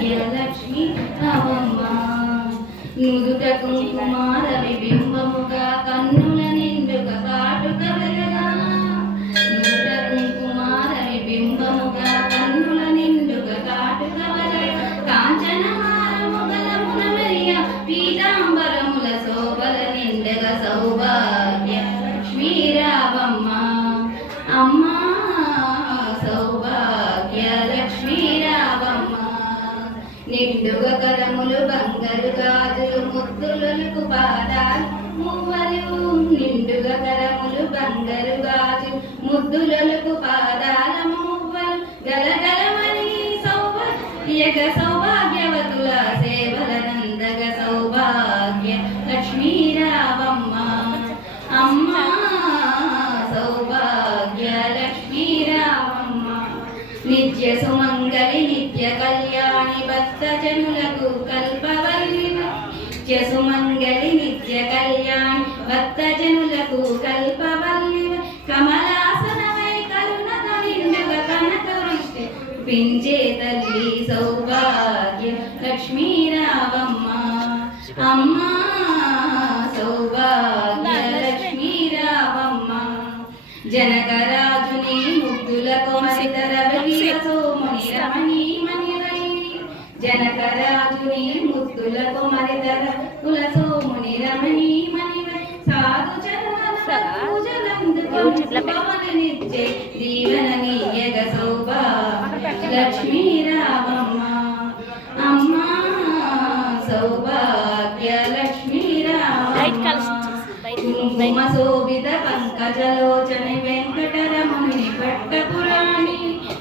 భాగ్యలక్ష్మి రావమ్మ. నుదుట కుంకుమార విబింబముగా కన్నుల నిండుగా కాటుక వెలగా. నుదుట కుంకుమార విబింబముగా కన్నుల నిండుగా కాటుక వెలగా. కాంచన హారముగలమున మెరియ పీతాంబరముల శోభల నిండగా సౌభాగ్య లక్ష్మీ రావమ్మ. అమ్మా సౌభాగ్య లక్ష్మీ రావమ్మ. నిండుగా కరములు బంగారు గాజులు ముద్దులకు పాదాలు మువ్వలు. నిండుగా కరములు బంగారు గాజులు ముద్దులకు పాదాల మువ్వలు. గలగలమని సౌభాగ్యవతుల సేవల నందగ సౌభాగ్య లక్ష్మీ రావమ్మ. అమ్మా సౌభాగ్య లక్ష్మీ రావమ్మ. నిత్య సుమంగళి నిత్య కళ్యాణి భక్త జనులకు కల్పవల్లి. నిత్య సుమంగళి నిత్య కళ్యాణి భక్త జనులకు కల్పవల్లి. కమలాసనమై కరుణత నిండుగా కనక వృష్టి పించే తల్లి సౌభాగ్య లక్ష్మీ రావమ్మ. అమ్మా సౌభాగ్య లక్ష్మీ రావమ్మ. జనకరాజుని ముద్దుల కొమరితర సోముని రమణీ మణివై. జనకరాజుని ముద్దుల కొమరితర కుల సోముని రమణీ మణివై. సాధు పూజలందుకొనిచ్చే దీవెన నీయగ సౌభాగ్య లక్ష్మీ రావమ్మ. అమ్మా సౌభాగ్య లక్ష్మీ రావమ్మ. కుంకుమ శోభిత పంకజలోచని వెంకటరమణుని పట్టపురాణి.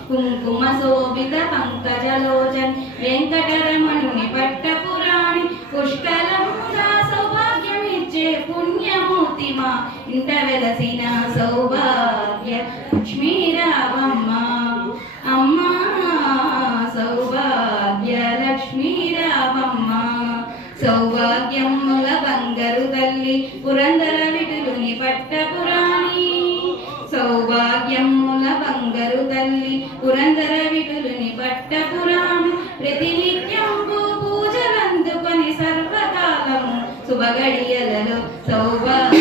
కుంకుమ శోభిత పంకజలోచని వెంకటరమణుని పట్టపురాణి. పుష్కలముగా సౌభాగ్యమిచ్చే పుణ్యమూర్తి మా ఇంట వెలసిన సౌభాగ్య లక్ష్మీ రావమ్మ. అమ్మా సౌభాగ్య లక్ష్మీ రావమ్మ. సౌభాగ్యముల బంగారు తల్లి పురందర విటులుని పట్టపురాణి. సౌభాగ్యముల బంగారు తల్లి పురందర విటులుని పట్టపురాణి. ప్రతినిత్యం పూజలందుకొని సర్వకాలము శుభగడియలలో సౌభాగ్య